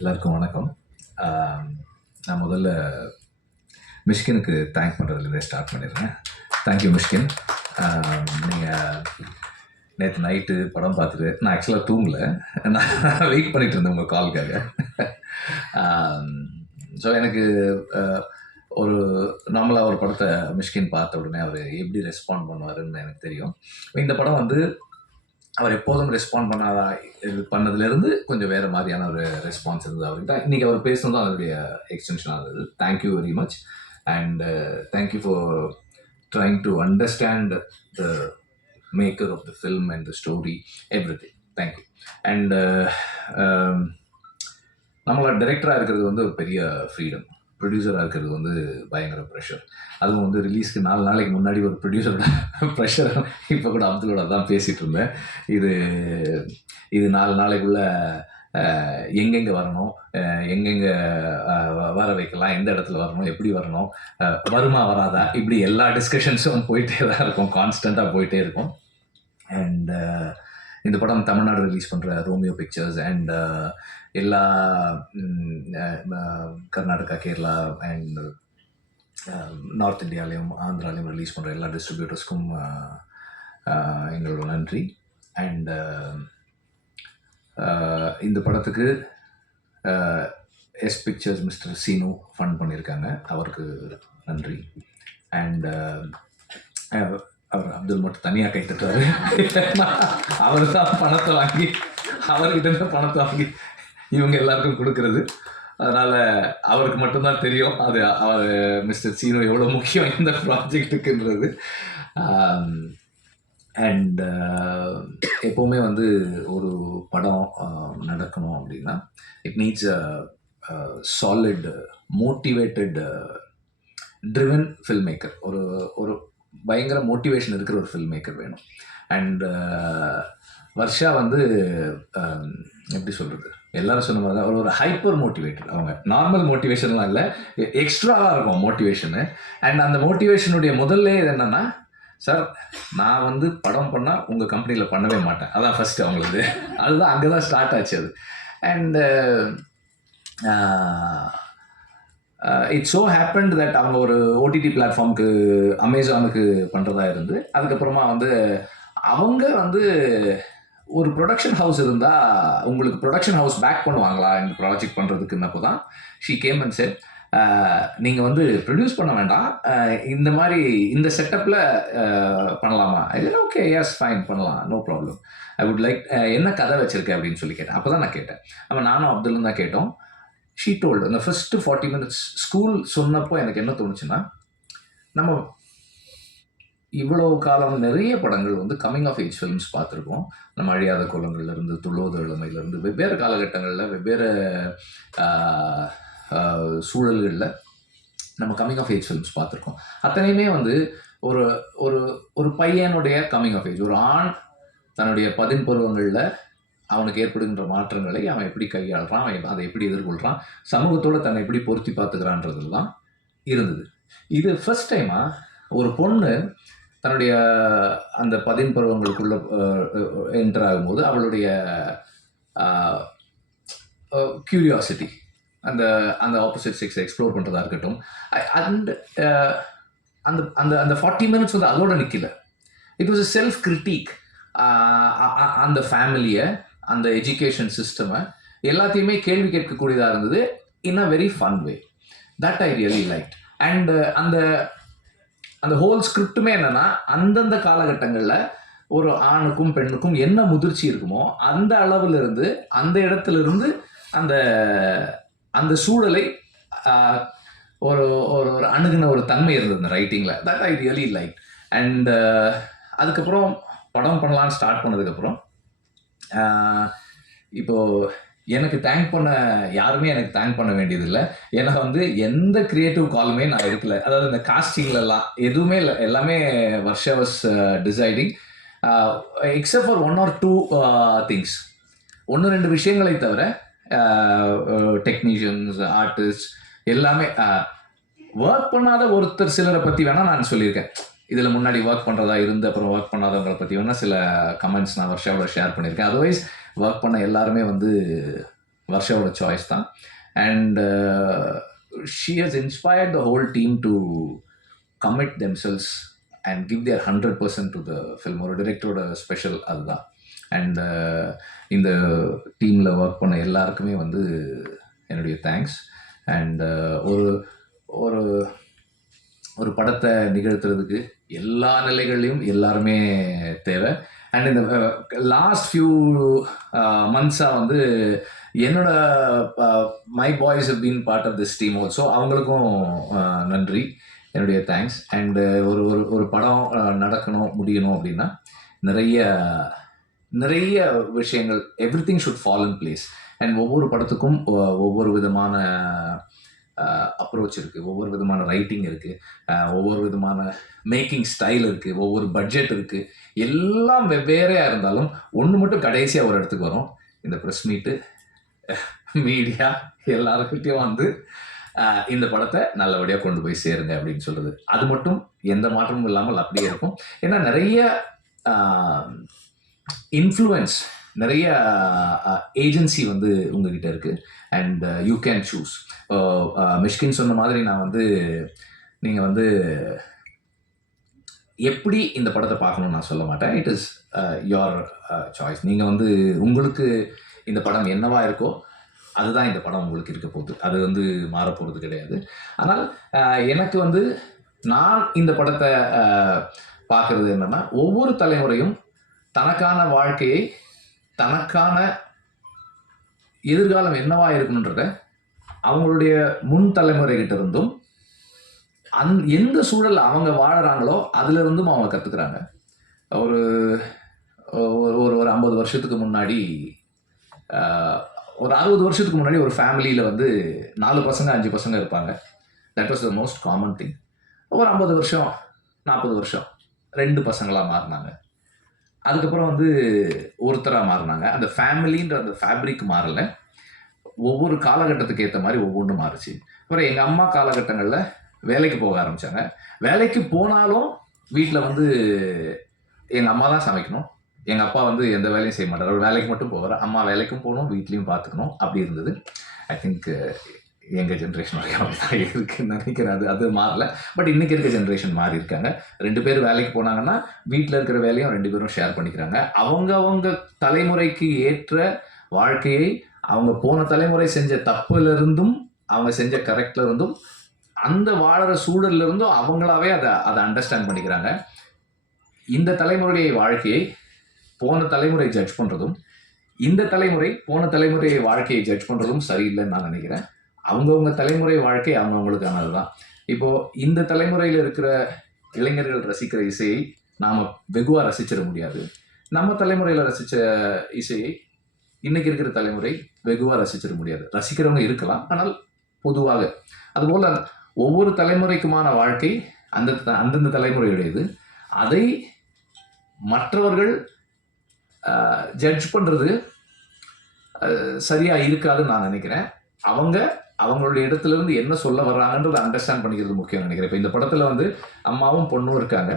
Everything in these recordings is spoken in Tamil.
எல்லாருக்கும் வணக்கம். நான் முதல்ல மிஷ்கினுக்கு தேங்க் பண்ணுறதுலேருந்தே ஸ்டார்ட் பண்ணிடுறேன். Thank you Mysskin. நீங்கள் நேற்று நைட்டு படம் பார்த்துட்டு நான் ஆக்சுவலாக தூங்கலை. நான் வெயிட் பண்ணிகிட்டு இருந்தேன் உங்கள் காலுக்காக ஸோ எனக்கு ஒரு நார்மலாக ஒரு படத்தை மிஷ்கின் பார்த்த உடனே அவர் எப்படி ரெஸ்பாண்ட் பண்ணுவாருன்னு எனக்கு தெரியும். இந்த படம் வந்து அவர் எப்போதும் ரெஸ்பாண்ட் பண்ணாதா இது பண்ணதுலேருந்து கொஞ்சம் வேறு மாதிரியான ஒரு ரெஸ்பான்ஸ் இருந்தது அவர்கிட்ட. இன்றைக்கி அவர் பேசுனதும் அதனுடைய எக்ஸ்டென்ஷனாக இருந்தது thank you very much and thank you for trying to understand the maker of the film and the story everything thank you and நம்மளோட டைரக்டராக இருக்கிறது வந்து ஒரு பெரிய ஃப்ரீடம் ப்ரொடியூசராக இருக்கிறது வந்து பயங்கர ப்ரெஷர் அதுவும் வந்து ரிலீஸ்க்கு நாலு நாளைக்கு முன்னாடி ஒரு ப்ரொடியூசரோட ப்ரெஷர் இப்போ கூட அப்துலோட தான் பேசிகிட்டு இருந்தேன். இது இது நாலு நாளைக்குள்ள எங்கெங்கே வரணும் எங்கெங்கே வர வைக்கலாம் எந்த இடத்துல வரணும் எப்படி வரணும் வருமா வராதா இப்படி எல்லா டிஸ்கஷன்ஸும் போயிட்டே தான் இருக்கும் கான்ஸ்டண்ட்டாக போயிட்டே இருக்கும். அண்ட் இந்த படம் தமிழ்நாடு ரிலீஸ் பண்ணுற ரோமியோ பிக்சர்ஸ் அண்ட் எல்லா கர்நாடகா கேரளா அண்ட் நார்த் இந்தியாலையும் ஆந்திராலையும் ரிலீஸ் பண்ணுற எல்லா டிஸ்ட்ரிபியூட்டர்ஸ்க்கும் எங்களோட நன்றி. அண்டு இந்த படத்துக்கு S Pictures mister Seenu fund பண்ணியிருக்காங்க. அவருக்கு நன்றி. அண்ட் அவர் அப்துல் மட்டும் தனியாக கை தட்டுவார். அவர் தான் பணத்தை வாங்கி அவர்கிட்ட இருந்து பணத்தை வாங்கி இவங்க எல்லாருக்கும் கொடுக்கறது. அதனால் அவருக்கு மட்டும்தான் தெரியும் அது அவர் மிஸ்டர் சீனோ எவ்வளோ முக்கியம் இந்த ப்ராஜெக்ட்டுக்குன்றது. அண்ட் எப்போவுமே வந்து ஒரு படம் நடக்கணும் அப்படின்னா it needs a solid motivated driven film maker ஒரு ஒரு பயங்கர மோட்டிவேஷன் இருக்கிற ஒரு ஃபில்ம் மேக்கர் வேணும் அண்ட் uh, வர்ஷா வந்து um, எப்படி சொல்கிறது எல்லாரும் சொன்ன மாதிரி தான் ஒரு ஒரு ஹைப்பர் மோட்டிவேட்டட் அவங்க நார்மல் மோட்டிவேஷன்லாம் இல்லை எக்ஸ்ட்ராவாக இருக்கும் மோட்டிவேஷனு அண்ட் அந்த மோட்டிவேஷனுடைய முதல்ல இது என்னென்னா சார் நான் வந்து படம் பண்ணால் உங்கள் கம்பெனியில் பண்ணவே மாட்டேன். அதான் ஃபஸ்ட்டு அவங்களுக்கு அதுதான் அங்கே தான் ஸ்டார்ட் ஆச்சு அது. And it so happened that அவங்க ஒரு ஓடிடி பிளாட்ஃபார்முக்கு அமேசானுக்கு பண்ணுறதா இருந்து அதுக்கப்புறமா வந்து அவங்க வந்து ஒரு ப்ரொடக்ஷன் ஹவுஸ் இருந்தால் உங்களுக்கு ப்ரொடக்ஷன் ஹவுஸ் பேக் பண்ணுவாங்களா இந்த ப்ராஜெக்ட் பண்ணுறதுக்குன்னப்போ தான் she came and set uh, நீங்கள் வந்து ப்ரொடியூஸ் பண்ண வேண்டாம். Uh, இந்த மாதிரி இந்த செட்டப்பில் uh, பண்ணலாமா? இல்லை ஓகே எஸ் ஃபைன் பண்ணலாம். No problem I would like என்ன கதை வச்சுருக்கேன் அப்படின்னு சொல்லி கேட்டேன். அப்போ தான் நான் கேட்டேன். அப்போ நானும் அப்துல்லும் தான் கேட்டோம். ஷீ டோல்டு அந்த ஃபஸ்ட்டு ஃபார்ட்டி மினிட்ஸ் ஸ்கூல் சொன்னப்போ எனக்கு என்ன தோணுச்சுன்னா நம்ம இவ்வளோ காலம் நிறைய படங்கள் வந்து கம்மிங் ஆஃப் ஏஜ் ஃபிலிம்ஸ் பார்த்துருக்கோம். நம்ம அழியாத குளங்கள்லேருந்து துள்ளோத இளமையிலேருந்து வெவ்வேறு காலகட்டங்களில் வெவ்வேறு சூழல்களில் நம்ம கம்மிங் ஆஃப் ஏஜ் ஃபிலிம்ஸ் பார்த்துருக்கோம். அத்தனையுமே வந்து ஒரு ஒரு ஒரு பையனுடைய கம்மிங் ஆஃப் ஏஜ் ஒரு ஆண் தன்னுடைய பதின் பருவங்களில் அவனுக்கு ஏற்படுகின்ற மாற்றங்களை அவன் எப்படி கையாளுறான் அவன் அதை எப்படி எதிர்கொள்கிறான் சமூகத்தோட தன்னை எப்படி பொருத்தி பார்த்துக்கிறான்றதெல்லாம் இருந்தது. இது ஃபர்ஸ்ட் டைமாக ஒரு பொண்ணு தன்னுடைய அந்த பதின் பருவங்களுக்குள்ள என்டர் ஆகும்போது அவளுடைய க்யூரியாசிட்டி அந்த அந்த ஆப்போசிட் செக்ஸை எக்ஸ்ப்ளோர் பண்ணுறதா இருக்கட்டும். அண்ட் அந்த அந்த அந்த ஃபார்ட்டி மினிட்ஸ் வந்து அதோட நிற்கல it was a self critic அந்த ஃபேமிலியை அந்த எஜுகேஷன் சிஸ்டமை எல்லாத்தையுமே கேள்வி கேட்கக்கூடியதாக இருந்தது in a very fun way that I really like and அந்த அந்த ஹோல் ஸ்கிரிப்டுமே என்னென்னா அந்தந்த காலகட்டங்களில் ஒரு ஆணுக்கும் பெண்ணுக்கும் என்ன முதிர்ச்சி இருக்குமோ அந்த அளவிலிருந்து அந்த இடத்துல இருந்து அந்த அந்த சூழலை ஒரு ஒரு ஒரு அணுகுன ஒரு தன்மை இருந்தது இந்த ரைட்டிங்கில் that I really like and அதுக்கப்புறம் படம் பண்ணலான்னு ஸ்டார்ட் பண்ணதுக்கப்புறம் இப்போது இப்போ எனக்கு தேங்க் பண்ண யாருமே எனக்கு தேங்க் பண்ண வேண்டியதில்லை. ஏன்னா வந்து எந்த கிரியேட்டிவ் காலுமே நான் எடுக்கல. அதாவது இந்த காஸ்டிங்லலாம் எதுவுமே இல்லை. எல்லாமே Varsha was deciding except for one or two things ஒன்று ரெண்டு விஷயங்களை தவிர டெக்னீஷியன்ஸ் ஆர்டிஸ்ட் எல்லாமே ஒர்க் பண்ணாத ஒருத்தர் சிலரை பற்றி வேணால் நான் சொல்லியிருக்கேன். இதில் முன்னாடி ஒர்க் பண்ணுறதா இருந்து அப்புறம் ஒர்க் பண்ணாதவங்களை பற்றி வேணால் சில கமெண்ட்ஸ் நான் வருஷாவோட ஷேர் பண்ணியிருக்கேன். அதர்வைஸ் ஒர்க் பண்ண எல்லாருமே வந்து வர்ஷாவோட சாய்ஸ் தான். And she has inspired the whole team to commit themselves and give their hundred percent to the film ஒரு டிரெக்டரோட ஸ்பெஷல் அதுதான். அண்ட் uh, இந்த டீமில் ஒர்க் பண்ண எல்லாருக்குமே வந்து என்னுடைய தேங்க்ஸ் அண்ட் uh, ஒரு ஒரு ஒரு படத்தை நிகழ்த்துறதுக்கு எல்லா நிலைகள்லையும் எல்லாருமே தேவை. அண்ட் இந்த லாஸ்ட் ஃபியூ மந்த்ஸாக வந்து என்னோட மை பாய்ஸ் அப்படின்னு part of this team also அவங்களுக்கும் நன்றி. என்னுடைய தேங்க்ஸ் அண்டு ஒரு ஒரு ஒரு படம் நடக்கணும் முடியணும் அப்படின்னா நிறைய நிறைய விஷயங்கள் everything should follow in place and ஒவ்வொரு படத்துக்கும் ஒவ்வொரு விதமான அப்ரோச் இருக்குது ஒவ்வொரு விதமான ரைட்டிங் இருக்குது ஒவ்வொரு விதமான மேக்கிங் ஸ்டைல் இருக்குது ஒவ்வொரு பட்ஜெட் இருக்குது எல்லாம் வெவ்வேறையாக இருந்தாலும் ஒன்று மட்டும் கடைசியாக ஒரு இடத்துக்கு வரும். இந்த ப்ரெஸ் மீட்டு மீடியா எல்லாருக்கிட்டையும் வந்து இந்த படத்தை நல்லபடியாக கொண்டு போய் சேருங்க அப்படின்னு சொல்கிறது அது மட்டும் எந்த மாற்றமும் இல்லாமல் அப்படியே இருக்கும். ஏன்னா நிறைய இன்ஃப்ளூயன்ஸ் நிறைய ஏஜென்சி வந்து உங்ககிட்ட இருக்கு. And you can choose Mysskin சொன்ன மாதிரி நான் வந்து நீங்கள் வந்து எப்படி இந்த படத்தை பார்க்கணும்னு நான் சொல்ல மாட்டேன். இட் இஸ் யோர் சாய்ஸ் நீங்கள் வந்து உங்களுக்கு இந்த படம் என்னவா இருக்கோ அதுதான் இந்த படம் உங்களுக்கு இருக்க போகுது. அது வந்து மாறப்போகிறது கிடையாது. ஆனால் எனக்கு வந்து நான் இந்த படத்தை பார்க்குறது என்னென்னா ஒவ்வொரு தலைமுறையும் தனக்கான வாழ்க்கையை தனக்கான எதிர்காலம் என்னவா இருக்கணுன்றத அவங்களுடைய முன் தலைமுறைகிட்ட இருந்தும் அந் எந்த சூழல் அவங்க வாழறாங்களோ அதுல இருந்தும் அவங்க கற்றுக்குறாங்க ஒரு ஒரு ஒரு ஒரு ஐம்பது வருஷத்துக்கு முன்னாடி ஒரு அறுபது வருஷத்துக்கு முன்னாடி ஒரு ஃபேமிலியில் வந்து நாலு பசங்க அஞ்சு பசங்க இருப்பாங்க. That was the most common thing ஒரு ஐம்பது வருஷம் நாற்பது வருஷம் ரெண்டு பசங்களாக மாறினாங்க. அதுக்கப்புறம் வந்து ஒருத்தராக மாறினாங்க. அந்த ஃபேமிலின்ற அந்த ஃபேப்ரிக் மாறலை. ஒவ்வொரு காலகட்டத்துக்கு ஏற்ற மாதிரி ஒவ்வொன்றும் மாறுச்சு. அப்புறம் எங்கள் அம்மா காலகட்டங்களில் வேலைக்கு போக ஆரம்பித்தாங்க வேலைக்கு போனாலும் வீட்டில் வந்து எங்கள் அம்மா தான் சமைக்கணும். எங்கள் அப்பா வந்து எந்த வேலையும் செய்ய மாட்டார். அவர் வேலைக்கு மட்டும் போவார். அம்மா வேலைக்கும் போகணும் வீட்லேயும் பார்த்துக்கணும் அப்படி இருந்தது. ஐ திங்க் எங்கள் ஜென்ரேஷன் வரைக்கும் அப்படிதான் இருக்குன்னு நினைக்கிறேன். அது அது மாறல. பட் இன்னைக்கு இருக்க ஜென்ரேஷன் மாறி இருக்காங்க. ரெண்டு பேர் வேலைக்கு போனாங்கன்னா வீட்டில் இருக்கிற வேலையும் ரெண்டு பேரும் ஷேர் பண்ணிக்கிறாங்க. அவங்க அவங்க தலைமுறைக்கு ஏற்ற வாழ்க்கையை அவங்க போன தலைமுறை செஞ்ச தப்புலேருந்தும் அவங்க செஞ்ச கரெக்டில் இருந்தும் அந்த வாழற சூழல்ல இருந்தும் அவங்களாவே அதை அதை அண்டர்ஸ்டாண்ட் பண்ணிக்கிறாங்க. இந்த தலைமுறையை வாழ்க்கையை போன தலைமுறை ஜட்ஜ் பண்ணுறதும் இந்த தலைமுறை போன தலைமுறை வாழ்க்கையை ஜட்ஜ் பண்ணுறதும் சரியில்லைன்னு நான் நினைக்கிறேன். அவங்கவுங்க தலைமுறை வாழ்க்கை அவங்கவுங்களுக்கானது தான் இப்போ இந்த தலைமுறையில் இருக்கிற இளைஞர்கள் ரசிக்கிற இசையை நாம் வெகுவாக ரசிச்சிட முடியாது. நம்ம தலைமுறையில் ரசித்த இசையை இன்னைக்கு இருக்கிற தலைமுறை வெகுவாக ரசிச்சிட முடியாது. ரசிக்கிறவங்க இருக்கலாம் ஆனால் பொதுவாக. அதுபோல் ஒவ்வொரு தலைமுறைக்குமான வாழ்க்கை அந்த அந்தந்த தலைமுறையுடையது. அதை மற்றவர்கள் ஜட்ஜ் பண்ணுறது சரியாக இருக்காதுன்னு நான் நினைக்கிறேன். அவங்க அவங்களுடைய இடத்துல இருந்து என்ன சொல்ல வர்றாங்கன்றதை அண்டர்ஸ்டாண்ட் பண்ணிக்கிறது முக்கியம் நினைக்கிறேன். இப்போ இந்த படத்தில் வந்து அம்மாவும் பொண்ணும் இருக்காங்க.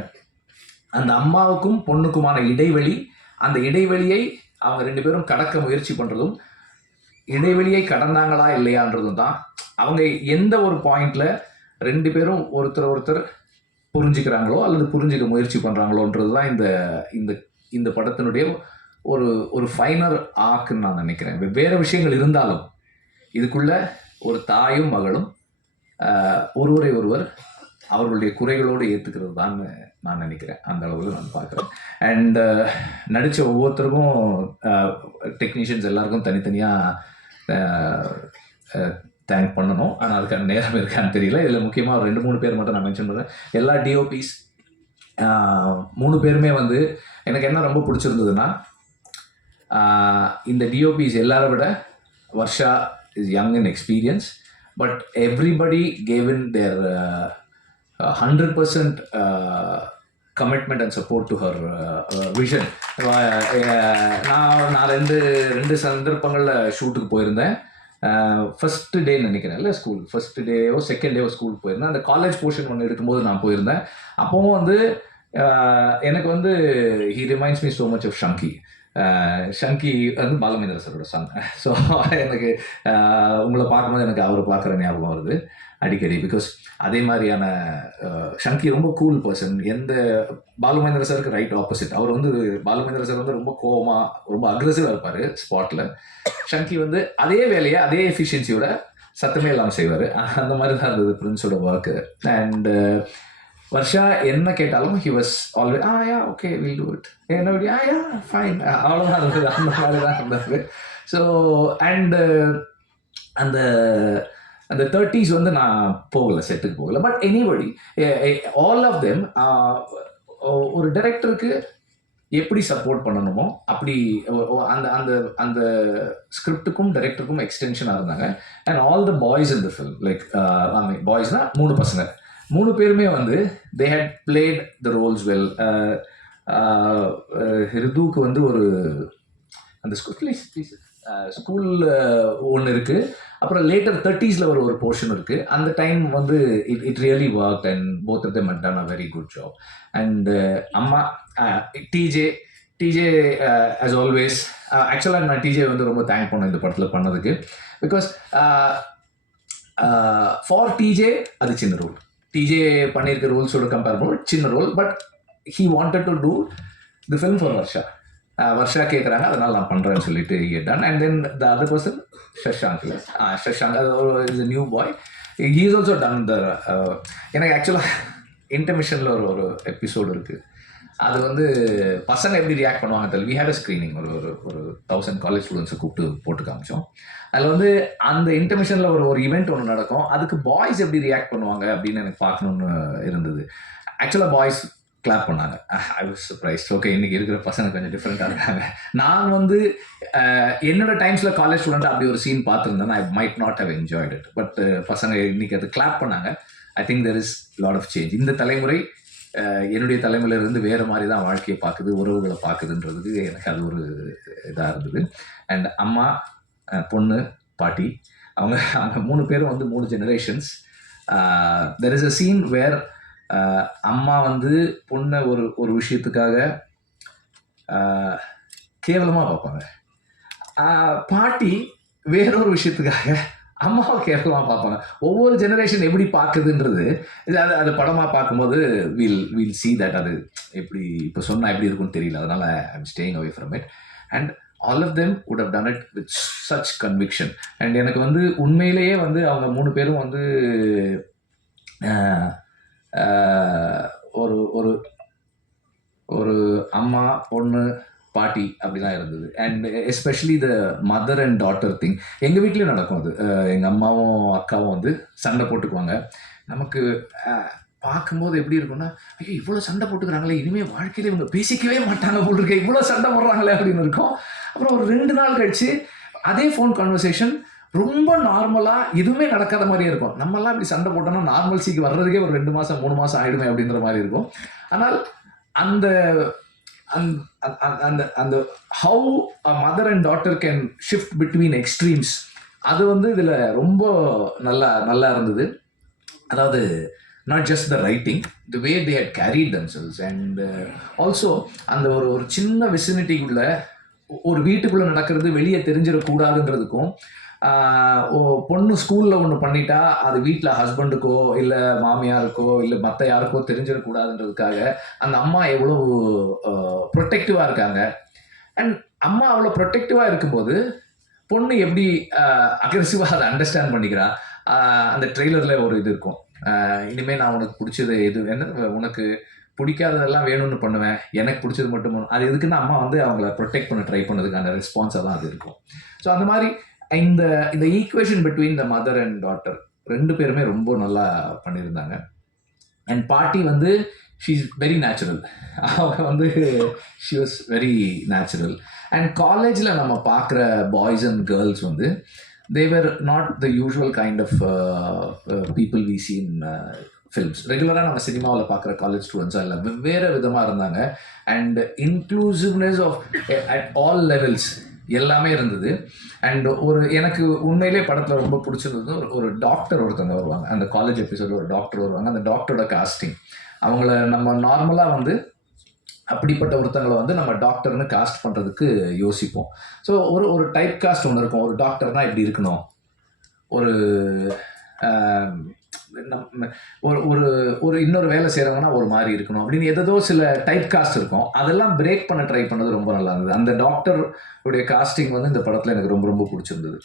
அந்த அம்மாவுக்கும் பொண்ணுக்குமான இடைவெளி அந்த இடைவெளியை அவங்க ரெண்டு பேரும் கடக்க முயற்சி பண்ணுறதும் இடைவெளியை கடந்தாங்களா இல்லையான்றதும் தான். அவங்க எந்த ஒரு பாயிண்டில் ரெண்டு பேரும் ஒருத்தர் ஒருத்தர் புரிஞ்சுக்கிறாங்களோ அல்லது புரிஞ்சுக்க முயற்சி பண்ணுறாங்களோன்றது தான் இந்த இந்த இந்த படத்தினுடைய ஒரு ஒரு ஃபைனர் ஆக்குன்னு நான் நினைக்கிறேன். வெவ்வேறு விஷயங்கள் இருந்தாலும் இதுக்குள்ள ஒரு தாயும் மகளும் ஒருவரை ஒருவர் அவர்களுடைய குறைகளோடு ஏற்றுக்கிறது தான் நான் நினைக்கிறேன். அந்த அளவில் நான் பார்க்குறேன். அண்ட் நடித்த ஒவ்வொருத்தருக்கும் டெக்னீஷியன்ஸ் எல்லாருக்கும் தனித்தனியாக தேங்க் பண்ணணும். ஆனால் அதுக்கான நேரம் இருக்கான்னு தெரியல. இதில் முக்கியமாக ஒரு ரெண்டு மூணு பேர் மட்டும் நான் மென்ஷன் பண்ணுறேன் எல்லா டிஓபிஸ் மூணு பேருமே வந்து எனக்கு என்ன ரொம்ப பிடிச்சிருந்ததுன்னா இந்த டிஓபிஸ் எல்லாரை விட Varsha is young in experience but everybody gave in their hundred percent commitment and support to her vision நான் நான் ரெண்டு ரெண்டு சந்தர்ப்பங்களில் ஷூட்டுக்கு போயிருந்தேன். Uh, ஃபஸ்ட்டு டே நினைக்கிறேன் இல்லை ஸ்கூல் ஃபர்ஸ்ட் டேயோ செகண்ட் டேயோ ஸ்கூல் போயிருந்தேன். அந்த காலேஜ் போர்ஷன் ஒன்று எடுக்கும்போது நான் போயிருந்தேன். அப்போவும் வந்து uh, எனக்கு வந்து he reminds me so much of Shanki Shanki வந்து பாலமேந்திர சரோட சாங் ஸோ எனக்கு உங்களை பார்க்கும்போது எனக்கு அவரை பார்க்குற ஞாபகம் வருது அடிக்கடி. பிகாஸ் அதே மாதிரியான ஷங்கி ரொம்ப கூல் பர்சன் எந்த பாலுமேந்திர சருக்கு ரைட் ஆப்போசிட் அவர் வந்து பாலுமேந்திர சார் வந்து ரொம்ப கோவமாக ரொம்ப அக்ரெசிவாக இருப்பார் ஸ்பாட்டில் ஷங்கி வந்து அதே வேலையை அதே எஃபிஷியன்சியோட சத்தமே இல்லாமல் செய்வார். அந்த மாதிரி தான் இருந்தது பிரின்ஸோட ஒர்க்கு அண்டு வர்ஷா என்ன கேட்டாலும் he was always ah yeah okay will do it என்ன ஆ யா ஃபைன் அவ்வளோதான் இருந்தது அந்த மாதிரி தான் இருந்தது ஸோ அண்டு அந்த அந்த தேர்ட்டிஸ் வந்து நான் போகலை செட்டுக்கு போகலை but anybody all of them ஒரு டைரக்டருக்கு எப்படி சப்போர்ட் பண்ணணுமோ அப்படி அந்த அந்த அந்த ஸ்கிரிப்டுக்கும் டைரக்டருக்கும் எக்ஸ்டென்ஷனாக இருந்தாங்க and all the boys in the film like பாய்ஸ்னால் மூணு பசங்க மூணு பேருமே வந்து they had played the roles well ஹிருதுக்கு வந்து ஒரு அந்த ஸ்கூல் ப்ளீஸ் ப்ளீஸ் ஸ்கூல் ஒன்று இருக்குது அப்புறம் லேட்டர் தேர்ட்டீஸில் ஒரு ஒரு போர்ஷன் இருக்குது அந்த டைம் வந்து it it really work and both of them had done a very good job and அம்மா டிஜே டிஜே ஆஸ் ஆல்வேஸ் ஆக்சுவலாக நான் டிஜே வந்து ரொம்ப தேங்க் பண்ணேன் இந்த படத்தில் பண்ணதுக்கு. பிகாஸ் ஃபார் டிஜே அது சின்ன ரோல் டிஜே பண்ணியிருக்க ரோல்ஸோட கம்பேர் பண்ணும்போது சின்ன role but he wanted to do the film for Varsha Varsha கேட்குறாங்க அதனால் நான் பண்ணுறேன்னு சொல்லிட்டு done and then the other person Shashank Shashank அது is new boy he is also done the எனக்கு ஆக்சுவலாக இன்டர்மிஷனில் ஒரு ஒரு எபிசோடு இருக்குது அது வந்து பசங்க எப்படி ரியாக்ட் பண்ணுவாங்க தெரியல. வி ஹேட் அ ஸ்க்ரீனிங் ஒரு ஒரு ஒரு தௌசண்ட் காலேஜ் ஸ்டூடெண்ட்ஸை கூப்பிட்டு போட்டு காமிச்சோம். அதில் வந்து அந்த இன்டர்மிஷனில் ஒரு ஒரு ஈவெண்ட் ஒன்று நடக்கும். அதுக்கு பாய்ஸ் எப்படி ரியாக்ட் பண்ணுவாங்க அப்படின்னு எனக்கு பார்க்கணுன்னு இருந்தது. ஆக்சுவலாக பாய்ஸ் கிளாப் பண்ணாங்க. ஐ வாஸ் சர்ப்ரைஸ் ஓகே இன்னைக்கு இருக்கிற பசங்க கொஞ்சம் டிஃப்ரெண்ட்டாக இருக்காங்க. நான் வந்து என்னோட டைம்ஸில் காலேஜ் ஸ்டூடெண்ட் அப்படி ஒரு சீன் பார்த்துருந்தேன். I might not have enjoyed it but பசங்க இன்னைக்கு அது கிளாப் பண்ணாங்க. I think there is lot of change இந்த தலைமுறை என்னுடைய தலைமுறையிலிருந்து வேறு மாதிரி தான் வாழ்க்கையை பார்க்குது உறவுகளை பார்க்குதுன்றதுக்கு எனக்கு அது ஒரு இதாக இருந்தது. அண்ட் அம்மா பொண்ணு பாட்டி அவங்க அவங்க மூணு பேரும் வந்து மூணு generations there is a scene where அம்மா வந்து பொண்ணை ஒரு ஒரு விஷயத்துக்காக கேவலமாக பார்ப்பாங்க. பாட்டி வேறொரு விஷயத்துக்காக அம்மாவை கேவலமாக பார்ப்பாங்க. ஒவ்வொரு ஜெனரேஷன் எப்படி பார்க்குதுன்றது இது அது அது படமாக பார்க்கும்போது வில் வில் சி தட் அது எப்படி இப்போ சொன்னால் எப்படி இருக்கும்னு தெரியல. அதனால் I'm staying away from it and all of them good have done it with such conviction and எனக்கு வந்து உண்மையிலேயே வந்து அவங்க மூணு பேரும் வந்து ஒரு ஒரு ஒரு அம்மா பொண்ணு பாட்டி அப்படிலாம் இருந்தது. And especially the mother and daughter thing எங்கள் வீட்லேயும் நடக்கும் அது. எங்கள் அம்மாவும் அக்காவும் வந்து சண்டை போட்டுக்குவாங்க. நமக்கு பார்க்கும்போது எப்படி இருக்கும்னா ஐயோ இவ்வளோ சண்டை போட்டுக்கிறாங்களே இனிமேல் வாழ்க்கையில இவங்க பேசிக்கவே மாட்டாங்க போல் இவ்வளோ சண்டை போடுறாங்களே அப்படின்னு இருக்கும். அப்புறம் ஒரு ரெண்டு நாள் கழிச்சு அதே ஃபோன் கான்வர்சேஷன் ரொம்ப நார்மலாக எதுவுமே நடக்காத மாதிரியே இருக்கும். நம்மலாம் இப்படி சண்டை போட்டோம்னா நார்மல் சீக்கு வர்றதுக்கே ஒரு ரெண்டு மாதம் மூணு மாதம் ஆகிடுமே அப்படின்ற மாதிரி இருக்கும். ஆனால் அந்த அந்த அந்த- அந்த அந்த how a mother and daughter can shift between extremes அது வந்து இதில் ரொம்ப நல்லா நல்லா இருந்தது. அதாவது not just the writing the way they had carried themselves and also அந்த ஒரு ஒரு சின்ன விசினிட்டிக்குள்ள ஒரு வீட்டுக்குள்ளே நடக்கிறது வெளியே தெரிஞ்சிடக்கூடாதுன்றதுக்கும் பொண்ணு ஸ்கூலில் ஒன்று பண்ணிட்டா அது வீட்டில் ஹஸ்பண்டுக்கோ இல்லை மாமியாருக்கோ இல்லை மற்ற யாருக்கோ தெரிஞ்சிடக்கூடாதுன்றதுக்காக அந்த அம்மா எவ்வளோ ப்ரொட்டெக்டிவாக இருக்காங்க. அண்ட் அம்மா அவ்வளோ ப்ரொட்டெக்டிவாக இருக்கும்போது பொண்ணு எப்படி அக்ரெசிவாக அதை அண்டர்ஸ்டாண்ட் பண்ணிக்கிறா? அந்த ட்ரெய்லரில் ஒரு இது இருக்கும். இனிமேல் நான் உனக்கு பிடிச்சது எது என்ன உனக்கு பிடிக்காததெல்லாம் வேணும்னு பண்ணுவேன். எனக்கு பிடிச்சது மட்டும் அது எதுக்குன்னா அம்மா வந்து அவங்கள ப்ரொடெக்ட் பண்ண ட்ரை பண்ணதுக்கான ரெஸ்பான்ஸாக தான் அது இருக்கும். ஸோ அந்த மாதிரி இந்த இந்த equation between the mother and daughter ரெண்டு பேருமே ரொம்ப நல்லா பண்ணியிருந்தாங்க. அண்ட் பாட்டி வந்து ஷீ இஸ் வெரி நேச்சுரல் அவங்க வந்து she was very natural and காலேஜில் நம்ம பார்க்குற பாய்ஸ் அண்ட் கேர்ள்ஸ் வந்து they were not the usual kind of people we seen in films ரெகுலராக நம்ம சினிமாவில் பார்க்குற காலேஜ் ஸ்டூடெண்ட்ஸாக இல்லை வெவ்வேறு விதமாக இருந்தாங்க. And inclusiveness of at all levels எல்லாமே இருந்தது. அண்ட் ஒரு எனக்கு உண்மையிலே படத்தில் ரொம்ப பிடிச்சிருந்தது ஒரு ஒரு டாக்டர் ஒருத்தவங்க வருவாங்க. அந்த காலேஜ் எபிசோட ஒரு டாக்டர் வருவாங்க. அந்த டாக்டரோட காஸ்டிங் அவங்கள நம்ம நார்மலாக வந்து அப்படிப்பட்ட ஒருத்தங்களை வந்து நம்ம டாக்டர்னு காஸ்ட் பண்ணுறதுக்கு யோசிப்போம். ஸோ ஒரு ஒரு டைப் காஸ்ட் ஒன்று இருக்கும். ஒரு டாக்டர்னால் இப்படி இருக்கணும்? ஒரு ஒரு ஒரு ஒரு இன்னொரு வேலை செய்கிறவங்கன்னா ஒரு மாதிரி இருக்கணும். அப்படின்னு எதோ சில டைப் காஸ்ட் இருக்கும். அதெல்லாம் பிரேக் பண்ண ட்ரை பண்ணது ரொம்ப நல்லா இருந்தது. அந்த டாக்டர் உடைய காஸ்டிங் வந்து இந்த படத்தில் எனக்கு ரொம்ப ரொம்ப பிடிச்சிருந்தது.